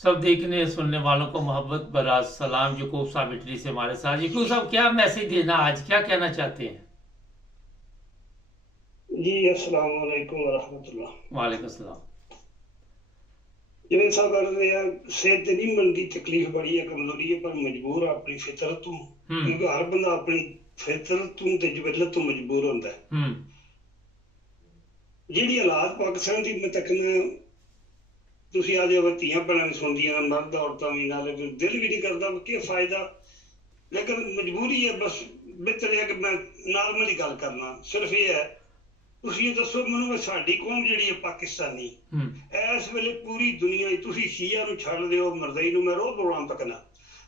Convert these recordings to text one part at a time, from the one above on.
सब देखने सुनने वालों को मोहब्बत भरा सलाम। यकूब साहब इटली से हमारे साथ। यकूब साहब, क्या मैसेज देना, आज क्या कहना चाहते हैं? जी अस्सलाम वालेकुम वरहमतुल्लाह। वालेकुम सलाम। जिवें साहब अर्ज़ है, सेहत ते नहीं बनती, तकलीफ बड़ी है, कमजोरी है, पर मजबूर अपनी फितरत तो, हम्म। क्योंकि हर बंदा अपनी फितरत तो ते जबलत तो मजबूर होता है। हम्म। ਜਿਹੜੀ ਹਾਲਾਤ ਪਾਕਿਸਤਾਨ ਦੀ ਮੈਂ ਤੱਕਣਾ, ਤੁਸੀਂ ਆਦੇ ਹੋ ਧੀਆਂ ਭੈਣਾਂ ਸੁਣਦੀਆਂ, ਮਰਦ ਔਰਤਾਂ ਵੀ, ਨਾਲੇ ਦਿਲ ਵੀ ਨਹੀਂ ਕਰਦਾ ਕਿ ਫਾਇਦਾ, ਲੇਕਿਨ ਮਜਬੂਰੀ ਹੈ। ਬਸ ਬਿਹਤਰ ਹੈ ਕਿ ਮੈਂ ਨਾਰਮਲੀ ਗੱਲ ਕਰਨਾ, ਸਿਰਫ ਇਹ ਹੈ, ਤੁਸੀਂ ਇਹ ਦੱਸੋ ਮੈਨੂੰ ਵੀ ਸਾਡੀ ਕੌਮ ਜਿਹੜੀ ਹੈ ਪਾਕਿਸਤਾਨੀ, ਇਸ ਵੇਲੇ ਪੂਰੀ ਦੁਨੀਆ 'ਚ ਤੁਸੀਂ ਸ਼ੀਆ ਨੂੰ ਛੱਡ ਦਿਓ, ਮਰਜ਼ਈ ਨੂੰ, ਮੈਂ ਰੋਜ਼ ਪ੍ਰੋਗਰਾਮ ਤੱਕਣਾ,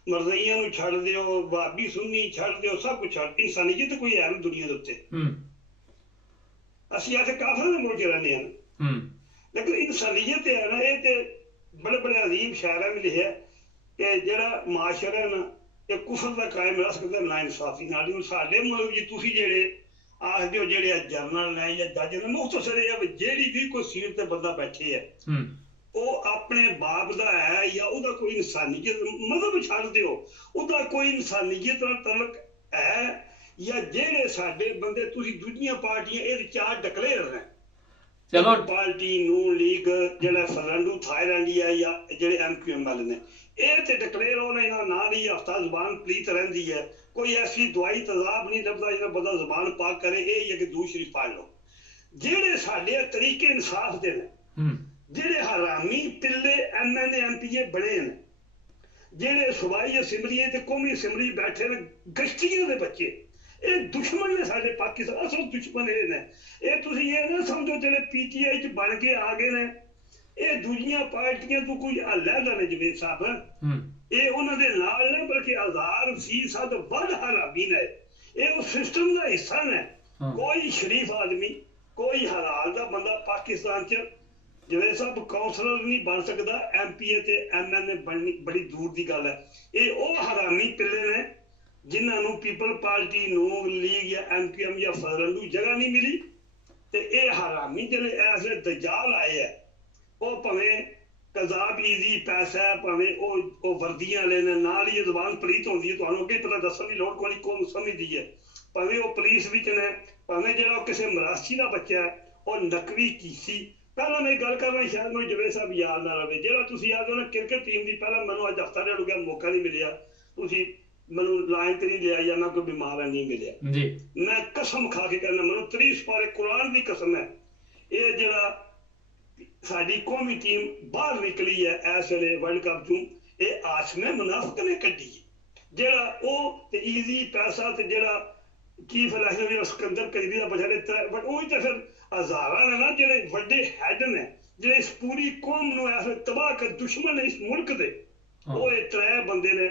ਮਰਜ਼ਈਆਂ ਨੂੰ ਛੱਡ ਦਿਓ, ਵਾਬੀ ਸੁੰਨੀ ਛੱਡ ਦਿਓ, ਸਭ ਕੁਝ ਛੱਡ, ਇਨਸਾਨੀਅਤ ਕੋਈ ਹੈ ਨਹੀਂ ਦੁਨੀਆ ਦੇ ਉੱਤੇ। ਅਸੀਂ ਇੱਥੇ ਕਾਫਰਾਂ ਦੇ ਮੁਲਕ 'ਚ ਰਹਿੰਦੇ ਹਾਂ, ਲੇਕਿਨ ਇਨਸਾਨੀਅਤ ਹੈ ਨਾ, ਇਹ ਤੇ ਬੜੇ ਬੜੇ ਅਜ਼ੀਮ ਸ਼ਾਇਰਾਂ ਨੇ ਲਿਖਿਆ ਕਿ ਜਿਹੜਾ ਮਾਸ਼ਰਾ ਨਾ ਇਹ ਕੁਫਰ ਦਾ ਕਾਇਮ ਰਹਿ ਸਕਦਾ ਨਾ ਇਨਸਾਫੀ ਨਾਲ। ਹੁਣ ਸਾਡੇ ਮੁਲਕ 'ਚ ਤੁਸੀਂ ਜਿਹੜੇ ਆਖਦੇ ਹੋ, ਜਿਹੜੇ ਜਨਰਲ ਨੇ ਜਾਂ ਜੱਜ ਨੇ, ਮੁਖਤਸਰ ਇਹ ਆ ਵੀ ਜਿਹੜੀ ਵੀ ਕੋਈ ਸੀਟ ਤੇ ਬੰਦਾ ਬੈਠੇ ਹੈ ਉਹ ਆਪਣੇ ਬਾਪ ਦਾ ਹੈ ਜਾਂ ਉਹਦਾ ਕੋਈ ਇਨਸਾਨੀਅਤ, ਮਜ਼ਹਬ ਛੱਡ ਦਿਓ, ਉਹਦਾ ਕੋਈ ਇਨਸਾਨੀਅਤ ਨਾਲ ਤਲਕ ਹੈ, ਜਾਂ ਜਿਹੜੇ ਸਾਡੇ ਬੰਦੇ ਤੁਸੀਂ ਦੂਜੀਆਂ ਪਾਰਟੀਆਂ ਇਹ ਚਾਰ ਡਿਕਲੇਅਰ ਨੇ, ਚਲੋ ਪਾਰਟੀ ਨੂਨ ਲੀਗ, ਜਿਹੜਾ ਫਰੰਡੂ ਥਾਈਲੈਂਡ ਹੈ, ਜਾਂ ਜਿਹੜੇ MQM ਵਾਲੇ ਨੇ, ਇਹ ਤੇ ਡਿਕਲੇਅਰ ਹੋ ਰਹੇ, ਨਾਲ ਹੀ ਹਫਤਾ ਜ਼ੁਬਾਨ ਪਲੀਤ ਰਹਿੰਦੀ ਹੈ, ਕੋਈ ਐਸੀ ਦਵਾਈ ਤਜ਼ਾਬ ਨਹੀਂ ਲੱਭਦਾ ਜਿਹੜਾ ਬੰਦਾ ਜ਼ੁਬਾਨ ਪਾਕ ਕਰੇ, ਇਹ ਹੀ ਹੈ ਕਿ ਦੂਰ ਸ਼ਰੀਫ ਪੜ੍ਹ ਲਓ। ਜਿਹੜੇ ਸਾਡੇ ਤਰੀਕੇ ਇਨਸਾਫ ਦੇ ਨੇ, ਜਿਹੜੇ ਹਰਾਮੀ ਪਿੱਲੇ MNA MPA ਬਣੇ ਨੇ, ਜਿਹੜੇ ਸੂਬਾਈ ਅਸੈਂਬਲੀ ਤੇ ਕੌਮੀ ਅਸੈਂਬਲੀ ਬੈਠੇ ਨੇ, ਗਸ਼ਤੀਆਂ ਦੇ ਬੱਚੇ, ਇਹ ਦੁਸ਼ਮਣ ਨੇ ਸਾਡੇ ਪਾਕਿਸਤਾਨ, ਅਸਲ ਦੁਸ਼ਮਣ ਇਹ ਨੇ। ਇਹ ਤੁਸੀਂ ਇਹ ਨਾ ਸਮਝੋ ਜਿਹੜੇ PTI 'ਚ ਬਣ ਕੇ ਆ ਗਏ ਨੇ, ਇਹ ਦੂਜੀਆਂ ਪਾਰਟੀਆਂ ਤੋਂ ਕੋਈ ਅਲੱਗ ਨੇ ਜਵੇਦ ਸਾਹਿਬ, ਇਹ ਉਹਨਾਂ ਦੇ ਨਾਲ ਨੇ, ਬਲਕਿ 1000% ਵੱਧ ਹਰਾਮੀ ਨੇ, ਇਹ ਉਸ ਸਿਸਟਮ ਦਾ ਹਿੱਸਾ ਨੇ। ਕੋਈ ਸ਼ਰੀਫ ਆਦਮੀ, ਕੋਈ ਹਲਾਲ ਦਾ ਬੰਦਾ ਪਾਕਿਸਤਾਨ 'ਚ ਜਵੇਦ ਸਾਹਿਬ ਕਾਉਂਸਲਰ ਨਹੀਂ ਬਣ ਸਕਦਾ, MPA ਤੇ MNA ਬਣਨੀ ਬੜੀ ਦੂਰ ਦੀ ਗੱਲ ਹੈ। ਇਹ ਉਹ ਹਰਾਮੀ ਪਿੱਲੇ ਨੇ ਜਿਨ੍ਹਾਂ ਨੂੰ ਪੀਪਲ ਪਾਰਟੀ, ਨੂਨ ਲੀਗ ਜਾਂ MQM ਜਾਂ ਫਰੰਡੂ ਜਗ੍ਹਾ ਨਹੀਂ ਮਿਲੀ, ਤੇ ਇਹ ਹਰਾਮੀ ਜਿਹੜੇ ਐਸੇ ਦਜਾਲ ਆਏ ਹੈ, ਉਹ ਭਾਵੇਂ ਕਜ਼ਾਬ ਈਜ਼ੀ ਪੈਸਾ, ਭਾਵੇਂ ਉਹ ਵਰਦੀਆਂ ਵਾਲੇ ਨੇ, ਨਾਲ ਹੀ ਜ਼ਬਾਨ ਪਲੀਤ ਹੁੰਦੀ ਹੈ, ਤੁਹਾਨੂੰ ਅੱਗੇ ਪਤਾ ਦੱਸਣ ਦੀ ਲੋੜ ਕੋਈ ਨਹੀਂ, ਕੌਣ ਸਮਝਦੀ ਹੈ, ਭਾਵੇਂ ਉਹ ਪੁਲਿਸ ਵਿੱਚ ਨੇ, ਭਾਵੇਂ ਜਿਹੜਾ ਉਹ ਕਿਸੇ ਮਰਾਸੀ ਦਾ ਬੱਚਾ ਹੈ, ਉਹ ਨਕਲੀ ਕੀਸੀ। ਪਹਿਲਾਂ ਮੈਂ ਗੱਲ ਕਰਨਾ, ਸ਼ਾਇਦ ਮੈਨੂੰ ਜਵੇਦ ਸਾਹਿਬ ਯਾਦ ਨਾ ਰਵੇ, ਜਿਹੜਾ ਤੁਸੀਂ ਯਾਦ ਹੋ ਨਾ ਕ੍ਰਿਕਟ ਟੀਮ ਦੀ, ਪਹਿਲਾਂ ਮੈਨੂੰ ਅੱਜ ਹਫ਼ਤਾ ਡੇਢ ਹੋ ਗਿਆ ਮੌਕਾ ਨਹੀਂ ਮਿਲਿਆ, ਤੁਸੀਂ ਮੈਨੂੰ ਲਾਈਨ ਤੇ ਨਹੀਂ ਲਿਆ, ਜਾਂ ਮੈਂ ਕੋਈ ਬਿਮਾਰ ਨਹੀਂ ਮਿਲਿਆ, ਮੈਂ ਕਸਮ ਖਾ ਕੇ ਕਹਿੰਦਾ, ਮੈਨੂੰ 30 ਪਾਰੇ ਕੁਰਾਨ ਦੀ ਕਸਮ ਹੈ, ਇਹ ਜਿਹੜਾ ਸਾਡੀ ਕੌਮੀ ਟੀਮ ਬਾਹਰ ਨਿਕਲੀ ਹੈ ਇਸ ਵੇਲੇ ਵਰਲਡ ਕੱਪ ਚੋਂ, ਇਹ ਆਸਮੇ ਮੁਨਾਫਿਕ ਨੇ ਕੱਢੀ, ਜਿਹੜਾ ਉਹ ਤੇ ਈਜ਼ੀ ਪੈਸਾ ਤੇ ਜਿਹੜਾ ਚੀਫ ਇਲੈਕਸ਼ਨ ਸਿਕੰਦਰ ਕਰੀਬੀ ਦਾ ਬਚਾ ਲਿੱਤਾ, ਬਟ ਉਹੀ ਤਾਂ ਫਿਰ ਹਜ਼ਾਰਾਂ ਨੇ ਨਾ ਜਿਹੜੇ ਵੱਡੇ ਹੈਡ ਨੇ, ਜਿਹੜੇ ਇਸ ਪੂਰੀ ਕੌਮ ਨੂੰ ਐਸੇ ਤਬਾਹ ਕਰ ਦੁਸ਼ਮਣ ਨੇ ਇਸ ਮੁਲਕ ਦੇ, ਉਹ ਇਹ 3 ਬੰਦੇ ਨੇ।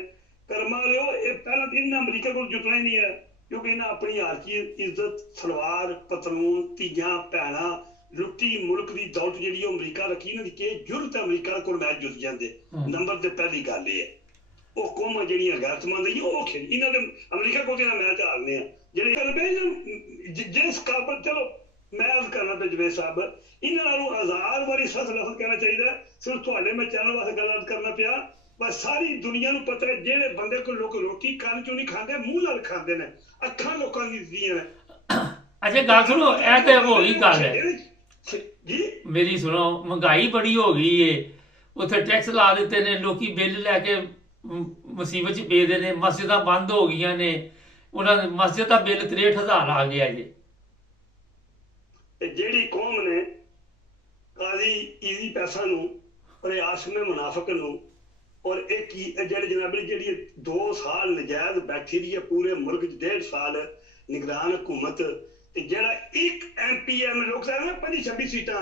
ਕਰਮਾ ਲਿਓ, ਇਹ ਪਹਿਲਾਂ ਇਹਨਾਂ ਅਮਰੀਕਾ ਕੋਲ ਜੁਟਣਾ ਹੀ ਨਹੀਂ ਹੈ, ਕਿਉਂਕਿ ਇਹਨਾਂ ਆਪਣੀ ਹਾਲਚੀ ਇੱਜ਼ਤ, ਸਲਵਾਰ ਪਤਲੂਨ, ਧੀਆਂ ਭੈਣਾਂ, ਲੁੱਟੀ ਮੁਲਕ ਦੀ ਦੌਲਤ ਜਿਹੜੀ ਉਹ ਅਮਰੀਕਾ ਰੱਖੀ, ਇਹਨਾਂ ਦੀ ਕਿ ਜੁਰਤ ਅਮਰੀਕਾ ਕੋਲ ਮੈਚ ਜਿੱਤ ਜਾਂਦੇ। ਨੰਬਰ ਤੇ ਪਹਿਲੀ ਗੱਲ ਇਹ ਹੈ, ਉਹ ਕੌਮਾਂ ਜਿਹੜੀਆਂ ਗੈਰਤਮੰਦ ਹੈ ਉਹ ਖੇਡ, ਇਹਨਾਂ ਦੇ ਅਮਰੀਕਾ ਕੋਲ ਇਹਨਾਂ ਮੈਚ ਹਾਰਨੇ ਆ ਜਿਹੜੇ ਜਿਸ ਕਾਬਲ। ਚਲੋ ਮੈਂ ਅਰਜ਼ ਕਰਨਾ ਤੇ ਜਵੇਦ ਸਾਹਿਬ, ਇਹਨਾਂ ਨੂੰ 1000 ਵਾਰੀ ਸੱਚ ਲਫ਼ਜ਼ ਕਹਿਣਾ ਚਾਹੀਦਾ, ਸਿਰਫ ਤੁਹਾਡੇ ਮੈਂ ਚੈਨਲ ਵਾਸਤੇ ਗੱਲ ਕਰਨਾ ਪਿਆ, ਬਸ ਸਾਰੀ ਦੁਨੀਆ ਨੂੰ ਪਤਾ ਹੈ ਜਿਹੜੇ ਬੰਦੇ ਕੋਲ ਲੋਕ ਰੋਟੀ ਕੰਨ ਚੋਂ ਨਹੀਂ ਖਾਂਦੇ, ਮੂੰਹ ਨਾਲ ਖਾਂਦੇ ਨੇ, ਅੱਖਾਂ ਲੋਕਾਂ ਦੀ ਦਿੱਤੀਆਂ ਨੇ। ਅੱਛਾ ਗੱਲ ਸੁਣੋ, ਇਹ ਤੇ ਹੋਈ ਗੱਲ ਹੈ ਜੀ, ਮੇਰੀ ਸੁਣੋ, ਮਹਿੰਗਾਈ ਬੜੀ ਹੋ ਗਈ ਏ, ਉੱਥੇ ਟੈਕਸ ਲਾ ਦਿੱਤੇ ਨੇ, ਲੋਕੀ ਬਿੱਲ ਲੈ ਕੇ ਮੁਸੀਬਤ 'ਚ ਪੇਦੇ ਨੇ, ਮਸਜਿਦਾਂ ਬੰਦ ਹੋ ਗਈਆਂ ਨੇ, ਉਹਨਾਂ ਦੇ ਮਸਜਿਦ ਦਾ ਬਿੱਲ 63,000 ਆ ਗਿਆ ਜੀ। ਜਿਹੜੀ ਕੌਮ ਨੇ ਕਾਜ਼ੀ ਈਜ਼ੀ ਪੈਸਾ ਨੂੰ, ਔਰ ਆਸਮੇ ਮੁਨਾਫਿਕ ਨੂੰ, ਔਰ ਇਹ ਕੀ ਜਿਹੜੇ ਜਨਾਬੀ ਜਿਹੜੀ 2 ਸਾਲ ਨਜਾਇਜ਼ ਬੈਠੀ ਰਹੀ ਹੈ ਪੂਰੇ ਮੁਲਕ 'ਚ, 1.5 ਸਾਲ ਨਿਗਰਾਨ ਹੁਕੂਮਤ, ਤੇ ਜਿਹੜਾ ਇੱਕ MPM ਲੋਕ ਸਾਹਿਬ ਨਾ 25-26 ਸੀਟਾਂ,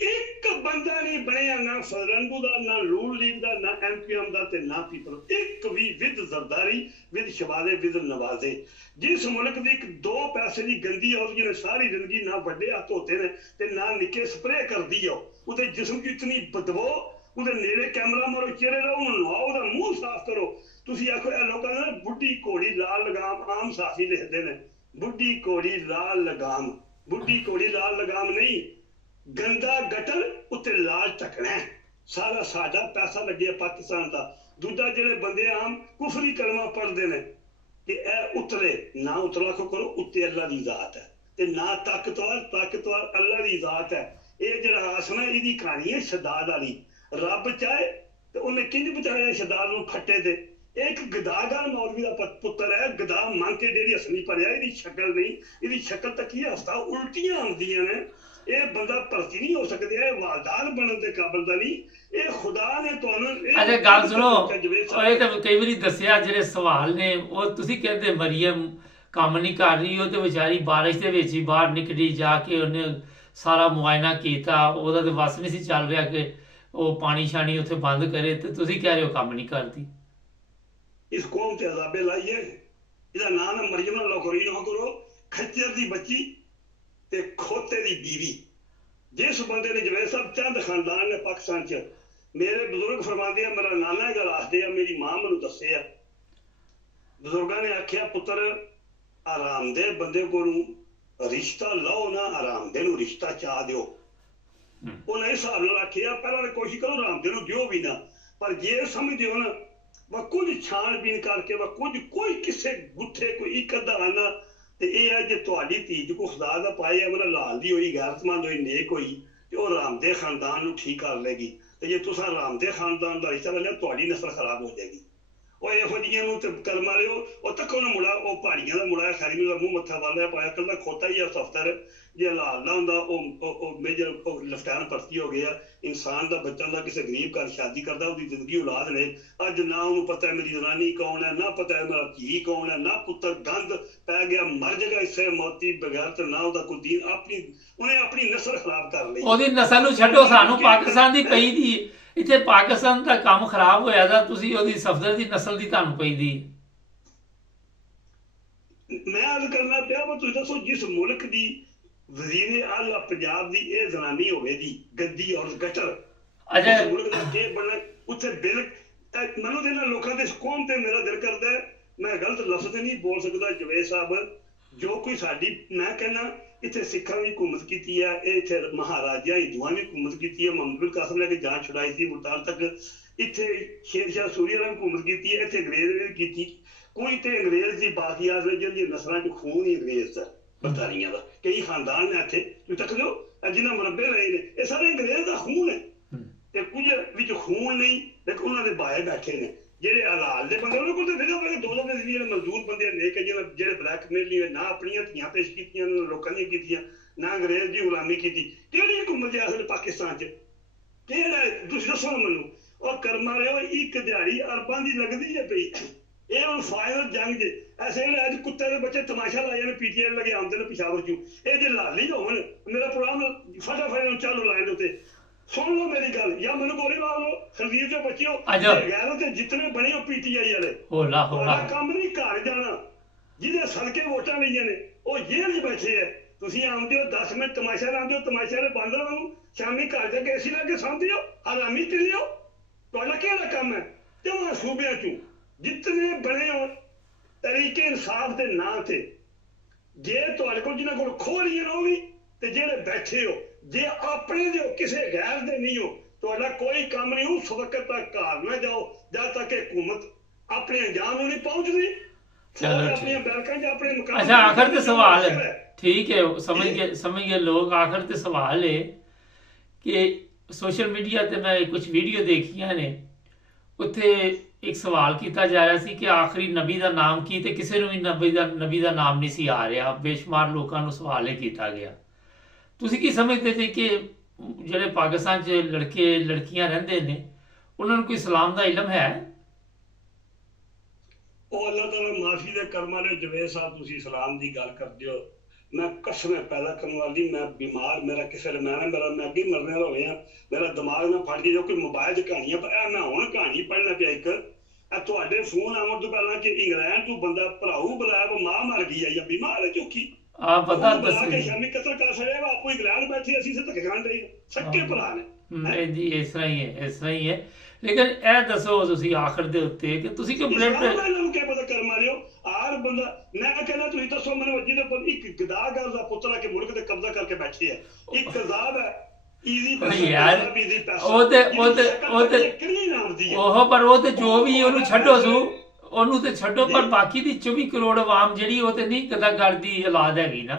ਇੱਕ ਬੰਦਾ ਨਹੀਂ ਬਣਿਆ, ਨਾ ਫਰੰਡੂ ਦਾ, ਨਾ ਨੂਨ ਲੀਗ ਦਾ, ਨਾ MQM ਦਾ, ਤੇ ਨਾ ਪੀਪਲ, ਇੱਕ ਵੀ ਵਿਦ ਜ਼ਰਦਾਰੀ, ਵਿਦ ਸ਼ਵਾਜ਼ੇ, ਵਿਦ ਨਵਾਜ਼ੇ। ਜਿਸ ਮੁਲਕ ਦੀ 2 ਪੈਸੇ ਦੀ ਗੰਦੀ ਔਰਤ ਜਿਹਨੇ ਸਾਰੀ ਜ਼ਿੰਦਗੀ ਨਾ ਵੱਡੇ ਹੱਥ ਧੋਤੇ ਨੇ ਤੇ ਨਾ ਨਿੱਕੇ ਸਪਰੇਅ ਕਰਦੀ ਆ, ਉਹਦੇ ਜਿਸਮ 'ਚ ਇਤਨੀ ਬਦਬੋ, ਉਹਦੇ ਨੇੜੇ ਕੈਮਰਾ ਮਾਰੋ, ਚਿਹਰੇ ਦਾ ਉਹਨੂੰ ਨਵਾਓ, ਉਹਦਾ ਮੂੰਹ ਸਾਫ਼ ਕਰੋ। ਤੁਸੀਂ ਆਖੋ ਇਹ ਲੋਕਾਂ ਨੇ ਬੁੱਢੀ ਘੋੜੀ ਲਾਲ ਲਗਾਮ, ਆਮ ਸਾਫੀ ਲਿਖਦੇ ਨੇ, ਬੁੱਢੀ ਘੋੜੀ ਲਾਲ ਲਗਾਮ, ਬੁੱਢੀ ਘੋੜੀ ਲਾਲ ਲਗਾਮ ਨਹੀਂ, ਗੰਦਾ ਗਟਰ ਉੱਤੇ ਲਾਲ ਢੱਕਣਾ, ਸਾਰਾ ਸਾਡਾ ਪੈਸਾ ਲੱਗਿਆ ਪਾਕਿਸਤਾਨ ਦਾ। ਦੂਜਾ ਜਿਹੜੇ ਬੰਦੇ ਆਮ ਕੁਫਰੀ ਕਲਮਾ ਪੜ੍ਹਦੇ ਨੇ ਕਿ ਇਹ ਉਤਰੇ ਨਾ ਉਤਰਾ ਕਰੋ, ਉੱਤੇ ਅੱਲਾ ਦੀ ਜ਼ਾਤ ਹੈ ਤੇ ਨਾ ਤਾਕਤਵਰ ਅੱਲਾ ਦੀ ਜ਼ਾਤ ਹੈ। ਇਹ ਜਿਹੜਾ ਆਸਨਾ ਇਹਦੀ ਕਹਾਣੀ ਹੈ ਸ਼ਦਾਦ ਵਾਲੀ। ਰੱਬ ਚਾਹੇ ਤੇ ਉਹਨੇ ਕਿੰਜ ਬਚਾਇਆ ਸ਼ਦਾਦ ਨੂੰ ਫੱਟੇ ਤੇ। ਇੱਕ ਗਦਾਗਰ ਮੌਲਵੀ ਦਾ ਪੁੱਤਰ ਹੈ, ਗਦਾ ਮੰਗ ਕੇ ਡੇਰੀ ਹਸਨੀ ਭਰਿਆ, ਇਹਦੀ ਸ਼ਕਲ ਨਹੀਂ, ਇਹਦੀ ਸ਼ਕਲ ਤੱਕ ਹੀ ਹਸਤਾ ਉਲਟੀਆਂ ਆਉਂਦੀਆਂ ਨੇ। ਇਹ ਬੰਦਾ ਭਰਤੀ ਨਹੀਂ ਹੋ ਸਕਦਾ, ਇਹ ਵਾਲਦਾਰ ਬਣਨ ਦੇ ਕਾਬਲ ਦਾ ਨਹੀਂ। ਇਹ ਖੁਦਾ ਨੇ ਤੁਹਾਨੂੰ ਅੱਛਾ ਗੱਲ ਸੁਣੋ, ਇਹ ਤਾਂ ਕਈ ਵਾਰੀ ਦੱਸਿਆ ਜਿਹੜੇ ਸਵਾਲ ਨੇ ਉਹ ਤੁਸੀਂ ਕਹਿੰਦੇ ਮਰੀਮ ਕੰਮ ਨਹੀਂ ਕਰ ਰਹੀ, ਉਹ ਤੇ ਵਿਚਾਰੀ ਬਾਰਿਸ਼ ਦੇ ਵਿੱਚ ਹੀ ਬਾਹਰ ਨਿਕਲੀ, ਜਾ ਕੇ ਉਹਨੇ ਸਾਰਾ ਮੁਆਇਨਾ ਕੀਤਾ, ਉਹਦਾ ਤੇ ਵੱਸ ਨਹੀਂ ਸੀ ਚੱਲ ਰਿਹਾ ਕਿ ਉਹ ਪਾਣੀ ਸ਼ਾਣੀ ਉੱਥੇ ਬੰਦ ਕਰੇ, ਤੇ ਤੁਸੀਂ ਕਹਿ ਰਹੇ ਹੋ ਕੰਮ ਨਹੀਂ ਕਰਦੀ। ਇਸ ਕੌਮ ਤੇ ਅਜ਼ਾਬੇ ਲਾਈਏ। ਇਹਦਾ ਨਾਮ ਹੈ ਮਰੀਮ ਨਾ ਲੋਕਰੀ ਨਾ ਕਰੋ, ਖੱਚਰ ਦੀ ਬੱਚੀ ਤੇ ਖੋਤੇ ਦੀ ਬੀਵੀ। ਜਿਸ ਬੰਦੇ ਨੇ ਜਵੇਦ ਸਾਹਿਬ ਚੰਦ ਖਾਨਦਾਨ ਨੇ ਪਾਕਿਸਤਾਨ ਚ, ਮੇਰੇ ਬਜ਼ੁਰਗ ਫਰਮਾਉਂਦੇ ਆ, ਮੇਰਾ ਨਾਨਾ ਗੱਲ ਆਖਦੇ ਆ, ਮੇਰੀ ਮਾਂ ਮੈਨੂੰ ਦੱਸੇ ਆ, ਬਜ਼ੁਰਗਾਂ ਨੇ ਆਖਿਆ ਪੁੱਤਰ ਆਰਾਮਦੇ ਬੰਦੇ ਕੋਲੋਂ ਰਿਸ਼ਤਾ ਲਓ ਨਾ, ਆਰਾਮਦੇ ਨੂੰ ਰਿਸ਼ਤਾ ਚਾਹ ਦਿਓ। ਉਹਨਾਂ ਇਸ ਹਿਸਾਬ ਨਾਲ ਆਖਿਆ ਪਹਿਲਾਂ ਕੋਸ਼ਿਸ਼ ਕਰੋ ਆਰਾਮਦੇ ਨੂੰ ਦਿਓ ਵੀ ਨਾ, ਪਰ ਜੇ ਸਮਝਦੇ ਹੋ ਨਾ ਵਾ ਕੁਝ ਛਾਣਬੀਨ ਕਰਕੇ ਵਾ ਕੋਈ ਕਿਸੇ ਗੁੱਠੇ ਕੋਈ ਇੱਕ ਅੱਧਾ ਆਨਾ, ਤੇ ਇਹ ਹੈ ਜੇ ਤੁਹਾਡੀ ਧੀ ਕੋ ਖੁਦਾ ਦਾ ਪਾਏ ਹੈ, ਮਤਲਬ ਲਾਲ ਦੀ ਹੋਈ, ਗੈਰਤਮੰਦ ਹੋਈ, ਨੇਕ ਹੋਈ, ਤੇ ਉਹ ਰਾਮਦੇ ਖਾਨਦਾਨ ਨੂੰ ਠੀਕ ਕਰ ਲੇਗੀ। ਤੇ ਜੇ ਤੁਸੀਂ ਰਾਮਦੇ ਖਾਨਦਾਨ ਦਾ ਰਿਸ਼ਤਾ ਲੈ ਲਿਆ, ਤੁਹਾਡੀ ਨਸਲ ਖਰਾਬ ਹੋ ਜਾਏਗੀ। ਉਹ ਇਹੋ ਜਿਹੀਆਂ ਨੂੰ ਤੇ ਕਰਮ ਵਾਲਿਓ, ਉਹ ਤੱਕ ਉਹਨੂੰ ਮੁੰਡਾ, ਉਹ ਪਹਾੜੀਆਂ ਦਾ ਮੁੰਡਾ ਖੈਰੀ ਨੂੰ ਮੂੰਹ ਮੱਥਾ ਵਾਲਿਆ ਪਾਇਆ, ਕੱਲਾ ਖੋਤਾ ਹੀ ਆ ਦਫ਼ਤਰ। ਜੇ ਲਾਲ ਦਾ ਹੁੰਦਾ ਉਹ ਮੇਜਰ ਲੈਫਟੀਨੈਂਟ ਭਰਤੀ ਹੋ ਗਿਆ। ਇਨਸਾਨ ਦਾ ਬੱਚਾ ਦਾ ਕਿਸੇ ਗਰੀਬ ਘਰ ਸ਼ਾਦੀ ਕਰਦਾ, ਉਹਦੀ ਜ਼ਿੰਦਗੀ ਔਲਾਦ ਨੇ, ਅੱਜ ਨਾ ਉਹਨੂੰ ਪਤਾ ਮੇਰੀ ਜਨਾਨੀ ਕੌਣ ਹੈ, ਨਾ ਪਤਾ ਮੇਰਾ ਧੀ ਕੌਣ ਹੈ, ਨਾ ਪੁੱਤਰ ਗੰਦ ਪੈ ਗਿਆ, ਮਰ ਜਾਏਗਾ ਇਸੇ ਮੌਤੀ ਬਗੈਰ, ਤੇ ਨਾ ਉਹਦਾ ਕੋਈ ਦੀਨ। ਉਹਨੇ ਆਪਣੀ ਨਸਲ ਖਰਾਬ ਕਰ ਲਈ। ਉਹਦੀ ਨਸਲ ਨੂੰ ਛੱਡੋ, ਸਾਨੂੰ ਪਾਕਿਸਤਾਨ ਦੀ ਪਈ ਦੀ, ਇੱਥੇ ਪਾਕਿਸਤਾਨ ਦਾ ਕੰਮ ਖਰਾਬ ਹੋਇਆ ਦਾ, ਤੁਸੀਂ ਉਹਦੀ ਸਫਦਰ ਦੀ ਨਸਲ ਦੀ ਤੁਹਾਨੂੰ ਪਈ ਦੀ। ਮੈਂ ਅੱਜ ਕਰਨਾ ਪਿਆ ਵਾ, ਤੁਸੀਂ ਦੱਸੋ ਜਿਸ ਮੁਲਕ ਦੀ ਵਜ਼ੀਰ ਆਲਾ ਪੰਜਾਬ ਦੀ ਇਹ ਜ਼ਨਾਨੀ ਹੋਵੇ ਦੀ ਗੱਦੀ ਔਰ ਗਟਰ, ਅੱਛਾ ਮੁਲਕ ਦਾ ਕੀ ਬਣਨਾ ਉੱਥੇ ਬਿਲ। ਮੈਨੂੰ ਤੇ ਇਹਨਾਂ ਲੋਕਾਂ ਦੇ ਕੌਮ ਤੇ ਮੇਰਾ ਦਿਲ ਕਰਦਾ ਹੈ, ਮੈਂ ਗਲਤ ਲਫ਼ਜ਼ ਨਹੀਂ ਬੋਲ ਸਕਦਾ ਜਵੇਦ ਸਾਹਿਬ, ਜੋ ਕੋਈ ਸਾਡੀ, ਮੈਂ ਕਹਿੰਦਾ ਇੱਥੇ ਸਿੱਖਾਂ ਦੀ ਹੁਕੂਮਤ ਕੀਤੀ ਹੈ, ਇਹ ਇੱਥੇ ਮਹਾਰਾਜਾ ਹਿੰਦੂਆਂ ਦੀ ਹੁਕੂਮਤ ਕੀਤੀ ਹੈ, ਮੁਹੰਮਦ ਬਿਨ ਕਾਸਿਮ ਨੇ ਜਾਨ ਛੁਡਾਈ ਸੀ ਮੁਲਤਾਨ ਤੱਕ, ਇੱਥੇ ਸ਼ੇਰ ਸ਼ਾਹ ਸੂਰੀ ਨੇ ਹੁਕੂਮਤ ਕੀਤੀ ਹੈ, ਇੱਥੇ ਅੰਗਰੇਜ਼ ਨੇ ਕੀਤੀ। ਕੋਈ ਤੇ ਅੰਗਰੇਜ਼ ਦੀ ਬਾਕੀਆਂ ਜਿਹਦੀ ਨਸਲਾਂ ਚ ਖੂਨ ਹੀ ਅੰਗਰੇਜ਼ ਦਾ ਬਰਤਾਨੀਆਂ ਦਾ, ਕਈ ਖਾਨਦਾਨ ਨੇ ਇੱਥੇ ਤੁਸੀਂ ਤੱਕ ਦਿਓ ਜਿਹਨਾਂ ਮੁਰੱਬੇ ਰਹੇ ਨੇ, ਇਹ ਸਾਰੇ ਅੰਗਰੇਜ਼ ਦਾ ਖੂਨ ਹੈ। ਤੇ ਕੁਝ ਵਿੱਚ ਖੂਨ ਨਹੀਂ, ਲੇਕਿਨ ਉਹਨਾਂ ਦੇ ਬਾਏ ਬੈਠੇ ਨੇ ਜਿਹੜੇ ਹਲਾਲ ਦੇ ਬੰਦੇ, ਉਹਨਾਂ ਕੋਲ ਤਾਂ ਵਿਗਾ ਪੈ ਦੋ ਲੋਕ ਜਿਹੜੇ ਮਜ਼ਦੂਰ ਬੰਦੇ ਨੇ ਕਿ ਜਿਹੜੇ ਬਲੈਕਮੇਲ ਨਹੀਂ, ਨਾ ਆਪਣੀਆਂ ਧੀਆਂ ਪੇਸ਼ ਕੀਤੀਆਂ, ਲੋਕਾਂ ਦੀਆਂ ਕੀਤੀਆਂ, ਨਾ ਅੰਗਰੇਜ਼ ਦੀ ਗੁਲਾਮੀ ਕੀਤੀ। ਕਿਹੜੀ ਹੁਕੂਮਤ ਹੈ ਅਸਲ ਪਾਕਿਸਤਾਨ ਚ? ਕਿਹੜਾ ਤੁਸੀਂ ਦੱਸੋ ਮੈਨੂੰ। ਉਹ ਕਰਮਾ ਰਿਓ ਇੱਕ ਦਿਹਾੜੀ ਅਰਬਾਂ ਦੀ ਲੱਗਦੀ ਹੈ ਪਈ। ਇਹ ਹੁਣ ਫਾਈਨਲ ਜੰਗ ਜੇ ਐਸੇ ਜਿਹੜੇ ਅੱਜ ਕੁੱਤੇ ਦੇ ਬੱਚੇ ਤਮਾਸ਼ਾ ਲਾਏ ਨੇ, ਪੀਟੀਆਈ ਲਗੇ ਆਉਂਦੇ ਨੇ ਪਿਸ਼ਾਵਰ ਚੋਂ, ਇਹ ਜੇ ਲਾਲੀ ਹੋਣ, ਮੇਰਾ ਪ੍ਰੋਗਰਾਮ ਫਟਾਫਟ ਚਾਲੂ ਲਾਏ ਦੇ ਉੱਤੇ। ਸੁਣ ਲਓ ਮੇਰੀ ਗੱਲ, ਜਾਂ ਮੈਨੂੰ ਗੋਲੀ ਮਾਰ ਲਓ, ਖਰਦੀਰ ਦੇ ਬੱਚਿਓ ਗੈਰ ਤੇ ਜਿਤਨੇ ਬਣੇ ਹੋ ਪੀਟੀਆਈ ਵਾਲੇ, ਤੁਹਾਡਾ ਕੰਮ ਨਹੀਂ ਘਰ ਜਾਣਾ। ਜਿਹਦੇ ਸਦਕੇ ਵੋਟਾਂ ਲਈਆਂ ਨੇ ਉਹ ਜੇਲ੍ਹ 'ਚ ਬੈਠੇ ਆ। ਤੁਸੀਂ ਆਉਂਦੇ ਹੋ 10 ਮਿੰਟ ਤਮਾਸ਼ਾ ਲਾਉਂਦੇ ਹੋ, ਤਮਾਸ਼ਾ ਦੇ ਬਾਂਦਰਾਂ ਨੂੰ ਸ਼ਾਮੀ ਘਰ ਜਾ ਕੇ ਏਸੀ ਲਾ ਕੇ ਸੌਂਦੇ ਹੋ, ਹਰਾਮੀ ਤਿਲਿਓ। ਤੁਹਾਡਾ ਕਿਹੜਾ ਕੰਮ ਹੈ? ਤੇ ਸੂਬਿਆਂ ਚੋਂ ਜਿਤਨੇ ਬਣੇ ਹੋ ਤਰੀਕੇ ਇਨਸਾਫ ਦੇ ਨਾਂ ਤੇ, ਜੇ ਤੁਹਾਡੇ ਕੋਲ ਜਿਹਨਾਂ ਕੋਲ ਖੋਹ ਰਹੀਆਂ ਨੇ ਉਹ ਵੀ, ਤੇ ਜਿਹੜੇ ਬੈਠੇ ਹੋ ਜੇ ਆਪਣੇ ਦੇ ਹੋ, ਕਿਸੇ ਗੈਰ ਦੇ ਨਹੀਂ ਹੋ, ਤੁਹਾਡਾ ਕੋਈ ਕੰਮ ਨਹੀਂ। ਉਸ ਵਕਤ ਤੱਕ ਘਰ ਨਾ ਜਾਓ ਜਦ ਤੱਕ ਹਕੂਮਤ ਆਪਣੇ ਅੰਜਾਮ ਨੂੰ ਨਹੀਂ ਪਹੁੰਚਦੀ। ਆਪਣੀਆਂ ਬੈਰਕਾਂ 'ਚ ਆਪਣੇ ਮੁਕਾਮ। ਅੱਛਾ ਆਖਰ ਤੇ ਸਵਾਲ ਹੈ, ਠੀਕ ਹੈ, ਸਮਝ ਗਏ ਲੋਕ। ਆਖਰ ਤੇ ਸਵਾਲ ਹੈ ਕਿ ਸੋਸ਼ਲ ਮੀਡੀਆ ਤੇ ਮੈਂ ਕੁਝ ਵੀਡੀਓ ਦੇਖੀਆਂ ਨੇ, ਉੱਥੇ ਇੱਕ ਸਵਾਲ ਕੀਤਾ ਜਾ ਰਿਹਾ ਸੀ ਕਿ ਆਖਰੀ ਨਬੀ ਦਾ ਨਾਮ ਕੀ, ਤੇ ਕਿਸੇ ਨੂੰ ਵੀ ਨਬੀ ਦਾ ਨਾਮ ਨਹੀਂ ਸੀ ਆ ਰਿਹਾ। ਬੇਸ਼ੁਮਾਰ ਲੋਕਾਂ ਨੂੰ ਸਵਾਲ ਇਹ ਕੀਤਾ ਗਿਆ। ਤੁਸੀਂ ਕੀ ਸਮਝਦੇ ਸੀ ਕਿ ਜਿਹੜੇ ਪਾਕਿਸਤਾਨ 'ਚ ਲੜਕੇ ਲੜਕੀਆਂ ਰਹਿੰਦੇ ਨੇ, ਉਹਨਾਂ ਨੂੰ ਕੋਈ ਇਸਲਾਮ ਦਾ ਇਲਮ ਹੈ? ਉਹ ਅੱਲਾਹ ਤਾਲਾ ਮਾਫੀ ਦੇ ਕਰਮਾਂ ਨੇ। ਜਵੇਦ ਸਾਹਿਬ ਤੁਸੀਂ ਇਸਲਾਮ ਦੀ ਗੱਲ ਕਰਦੇ ਹੋ, ਮੈਂ ਕਸਮ ਪੈਦਾ ਕਰਨ ਵਾਲੀ, ਮੈਂ ਬਿਮਾਰ, ਮੇਰਾ ਕਿਸੇ ਨੇ ਮੈਂ ਅੱਗੇ ਮਰਨੇ ਵਾਲਾ ਹੋਇਆ, ਮੇਰਾ ਦਿਮਾਗ ਨਾ ਫੜ ਗਈ ਜੋ ਕਿ ਮੋਬਾਈਲ 'ਚ ਕਹਾਣੀਆਂ। ਪਰ ਮੈਂ ਹੁਣ ਕਹਾਣੀ ਪੜ੍ਹਨਾ ਪਿਆ ਇੱਕ, ਇਹ ਤੁਹਾਡੇ ਫੋਨ ਆਉਣ ਤੋਂ ਪਹਿਲਾਂ ਕਿ ਇੰਗਲੈਂਡ ਤੋਂ ਬੰਦਾ ਭਰਾਊ ਬੁਲਾਇਆ, ਮਾਂ ਮਰ ਗਈ ਆ ਜਾਂ ਬਿਮਾਰ ਹੈ ਚੌਕੀ ਪਤਾ ਸ਼ਾਮੀ ਕਤਲ ਕਰ ਸੜਿਆ, ਆਪੋ ਇੰਗਲੈਂਡ ਬੈਠੇ, ਅਸੀਂ ਧੱਕੇ ਖਾਣ ਡਏ ਸੱਕੇ ਭਰਾ ਨੇ। ਜੀ ਇਸ ਤਰ੍ਹਾਂ ਹੀ ਹੈ। ਲੇਕਿਨ ਇਹ ਦੱਸੋ ਤੁਸੀਂ ਆਖਰ ਦੇ ਉੱਤੇ ਕਿ ਤੁਸੀਂ ਕਿਉਂ ਨੂੰ ਕੀ ਪਤਾ ਕਰ ਮਾਰਿਓ ਆਰ ਬੰਦਾ। ਮੈਂ ਕਹਿੰਦਾ ਤੁਸੀਂ ਦੱਸੋ ਮੈਨੂੰ, ਜਿਹਦੇ ਕੋਲ ਇੱਕ ਗਦਾਗਰ ਦਾ ਪੁੱਤਰ ਆ ਕੇ ਮੁਲਕ ਤੇ ਕਬਜ਼ਾ ਕਰਕੇ ਬੈਠੇ ਆ, ਇੱਕ ਕਜ਼ਾਬ ਹੈ, ਈਜ਼ੀ ਯਾਰ ਕਿਹੜੀ ਨਾਮ ਦੀ ਹੈ ਉਹ ਪਰ ਉਹ ਤੇ ਜੋ ਵੀ ਉਹਨੂੰ ਛੱਡੋ ਸੂ ਉਹਨੂੰ ਤੇ ਛੱਡੋ ਪਰ ਬਾਕੀ ਦੀ 24 ਕਰੋੜ ਆਵਾਮ ਜਿਹੜੀ ਉਹ ਤੇ ਨਹੀਂ ਕਦਾ ਕਰਦੀ ਔਲਾਦ ਹੈਗੀ ਨਾ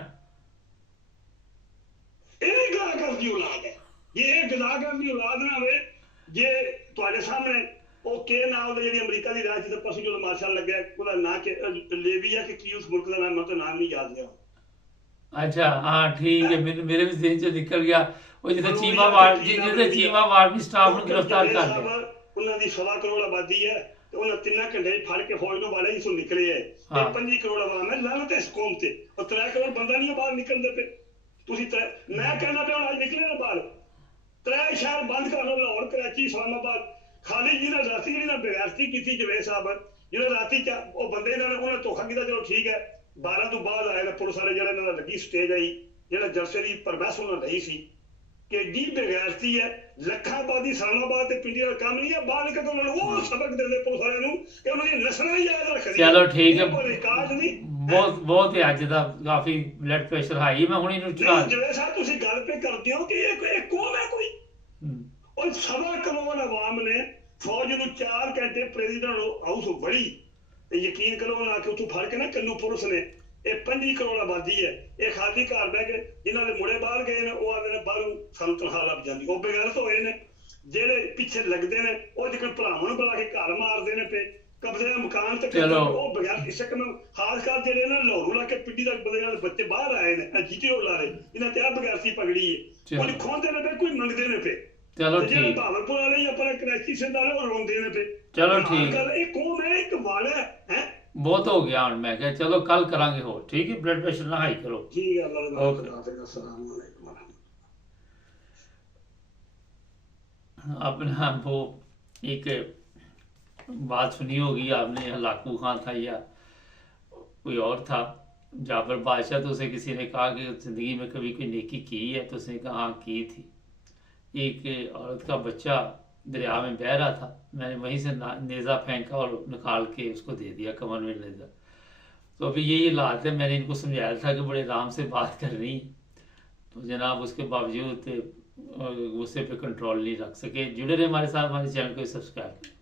ਇਹ ਗਲਾ ਕਰਦੀ ਔਲਾਦ ਹੈ ਜੇ ਇਹ ਗਲਾ ਕਰਦੀ ਔਲਾਦ ਨਾ ਹੋਵੇ ਜੇ ਤੁਹਾਡੇ ਸਾਹਮਣੇ ਉਹ ਕੇ ਨਾਮ ਦਾ ਜਿਹੜੀ ਅਮਰੀਕਾ ਦੀ ਰਾਜ ਜਿੱਥੇ ਪਰਸੋਂ ਜਦੋਂ ਮਾਰਸ਼ਲ ਲੱਗਿਆ ਉਹਦਾ ਨਾਂ ਕਿ ਲੇਵੀਆ ਕਿ ਕੀ ਉਸ ਮੁਲਕ ਦਾ ਨਾਮ ਮੈਂ ਤਾਂ ਨਾਮ ਨਹੀਂ ਯਾਦ ਰਿਹਾ ਅੱਛਾ ਹਾਂ ਠੀਕ ਹੈ ਮੇਰੇ ਵੀ ਜ਼ਿਹਨ ਚੋਂ ਨਿਕਲ ਗਿਆ ਉਹ ਜਿਹਦੇ ਚੀਮਾ ਵਾਰਮੀ ਸਟਾਫ ਨੂੰ ਗ੍ਰਿਫਤਾਰ ਕਰ ਲਿਆ ਉਹਨਾਂ ਦੀ 1.25 ਕਰੋੜ ਆਬਾਦੀ ਹੈ ਤੇ ਉਹਨਾਂ 3 ਘੰਟੇ ਫੜ ਕੇ ਫੌਜ ਨੂੰ ਵਾਲੇ ਜਿਸੋਂ ਨਿਕਲੇ ਹੈ ਤੇ 25 ਕਰੋੜ ਆਵਾਮ ਹੈ ਲਾਨਤ ਇਸ ਕੌਮ ਤੇ ਉਹ 3 ਕਰੋੜ ਬੰਦਾ ਨਹੀਂ ਬਾਹਰ ਨਿਕਲਦੇ ਪਏ ਤੁਸੀਂ ਮੈਂ ਕਹਿੰਦਾ ਪਿਆ ਅੱਜ ਨਿਕਲੇ ਨਾ ਬਾਹਰ 3 ਸ਼ਹਿਰ ਬੰਦ ਕਰ ਲਓ ਲਾਹੌਰ ਕਰਾਚੀ ਇਸਲਾਮਾਬਾਦ ਖਾਲੀ ਜੀ ਨਾਲ ਰਾਤੀ ਜਿਹੜੀ ਨਾਲ ਬੇਗੈਰਤੀ ਕੀਤੀ ਜਵੇਦ ਸਾਹਿਬ ਜਿਹੜਾ ਰਾਤੀ ਉਹ ਬੰਦੇ ਨਾਲ ਉਹਨਾਂ ਧੋਖਾ ਕੀਤਾ ਚਲੋ ਠੀਕ ਹੈ 12 ਤੋਂ ਬਾਅਦ ਆਏ ਨਾ ਪੁਲਿਸ ਵਾਲੇ ਜਿਹੜਾ ਇਹਨਾਂ ਦਾ ਲੱਗੀ ਸਟੇਜ ਆਈ ਜਿਹੜਾ ਜਲਸੇ ਦੀ ਪਰਬੈਸ ਉਹਨਾਂ ਨਹੀਂ ਸੀ ਕਿ ਡੀ ਬੇਗੈਰਤੀ ਹੈ ਲੱਖਾਂ ਆਬਾਦੀ ਇਸਲਾਮਾਬਾਦ ਤੇ ਪਿੰਡੀ ਦਾ ਕੰਮ ਨਹੀਂ ਹੈ ਬਾਹਰ ਨਿਕਲ ਉਹਨਾਂ ਨੂੰ ਉਹ ਸਬਕ ਦਿੰਦੇ ਪੁਲਿਸ ਵਾਲਿਆਂ ਨੂੰ ਕਿ ਉਹਨਾਂ ਦੀ ਨਸਲਾਂ ਯਾਦ ਰੱਖਣੀਆਂ ਚਲੋ ਠੀਕ ਹੈ ਰਿਕਾਰਡ ਨਹੀਂ ਬਹੁਤ ਹੀ ਅੱਜ ਦਾ ਕਾਫੀ ਬਲੱਡ ਪ੍ਰੈਸ਼ਰ ਹਾਈ ਮੈਂ ਹੁਣ ਇਹਨੂੰ ਚੜਾ ਜਵੇਦ ਸਾਹਿਬ ਤੁਸੀਂ ਗੱਲ ਪੇ ਕਰਦੇ ਹੋ ਕਿ ਇਹ ਕੌਮ ਹੈ ਕੋਈ ਉਹ 1.25 ਕਰੋੜ ਆਵਾਮ ਨੇ ਫੌਜ ਨੂੰ 4 ਘੰਟੇ ਪ੍ਰੈਜ਼ੀਡੈਂਟ ਹਾਊਸ ਵੜੀ ਤੇ ਯਕੀਨ ਕਰੋ ਉਹਨਾਂ ਕਿ ਉੱਥੋਂ ਫੜ ਕੇ ਨਾ ਕੰਨੂ ਪੁਲਿਸ ਨੇ ਇਹ 25 ਕਰੋੜ ਆਬਾਦੀ ਹੈ ਇਹ ਖਾਲੀ ਘਰ ਬਹਿ ਕੇ ਜਿਨ੍ਹਾਂ ਦੇ ਮੁੰਡੇ ਬਾਹਰ ਗਏ ਨੇ ਉਹ ਆਦੇ ਨੇ ਬਾਹਰੋਂ ਸਾਨੂੰ ਤਨਖਾਹ ਲੱਭ ਜਾਂਦੀ ਉਹ ਬੇਗੈਰਤ ਹੋਏ ਨੇ ਜਿਹੜੇ ਪਿੱਛੇ ਲੱਗਦੇ ਨੇ ਉਹ ਜਿਵੇਂ ਭਰਾਵਾਂ ਨੂੰ ਬੁਲਾ ਕੇ ਘਰ ਮਾਰਦੇ ਨੇ ਪਏ ਕਬਜ਼ੇ ਦਾ ਮਕਾਨ ਤੇ ਉਹ ਬਗੈਰ ਕਿਸੇ ਨੂੰ ਖਾਸ ਕਰ ਜਿਹੜੇ ਨਾ ਲਾਹੌਰੋਂ ਲਾ ਕੇ ਪਿੰਡੀ ਦਾ ਬੰਦੇ ਬੱਚੇ ਬਾਹਰ ਆਏ ਨੇ ਜੀਟੀਓ ਲਾ ਰਹੇ ਇਹਨਾਂ ਤੇ ਆ ਬਗੈਰਤੀ ਪਗੜੀ ਹੈ ਉਹ ਖੋਹਦੇ ਨੇ ਪਏ ਕੋਈ ਮੰਗਦੇ ਨੇ ਪਏ ਚਲੋ ਠੀਕ ਭਾਵਲਪੁਰ ਵਾਲੇ ਆਪਣਾ ਕ੍ਰੈਚੀ ਸਿੰਘ ਵਾਲੇ ਉਹ ਰੋਂਦੇ ਨੇ ਪਏ ਚਲੋ ਠੀਕ ਇਹ ਕੌਮ ਹੈ ਇੱਕ ਵਾਲ ਹੈ ਬਹੁਤ ਹੋ ਗਿਆ ਹੁਣ ਮੈਂ ਕਿਹਾ ਚਲੋ ਕੱਲ ਕਰਾਂਗੇ ਹੋਰ ਠੀਕ ਹੈ ਬਲੱਡ ਪ੍ਰੈਸ਼ਰ ਨਾ ਹਾਈ ਕਰੋ ਠੀਕ ਹੈ अस्सलाम वालेकुम अपना वो एक बात सुनी होगी आपने हलाकू खान था या कोई और था जाबर बादशाह तो उसे किसी ने कहा कि ज़िंदगी में कभी कोई नेकी की है तो उसने कहा हाँ की थी एक औरत का बच्चा दरिया में बह रहा था मैंने वहीं से नेज़ा फेंका और निकाल के उसको दे दिया कमर में नेज़ा तो अभी यही हालात है मैंने इनको समझाया था कि बड़े आराम से बात करनी तो जनाब उसके बावजूद गुस्से पे कंट्रोल नहीं रख सके जुड़े रहे हमारे साथ हमारे चैनल को सब्सक्राइब करें।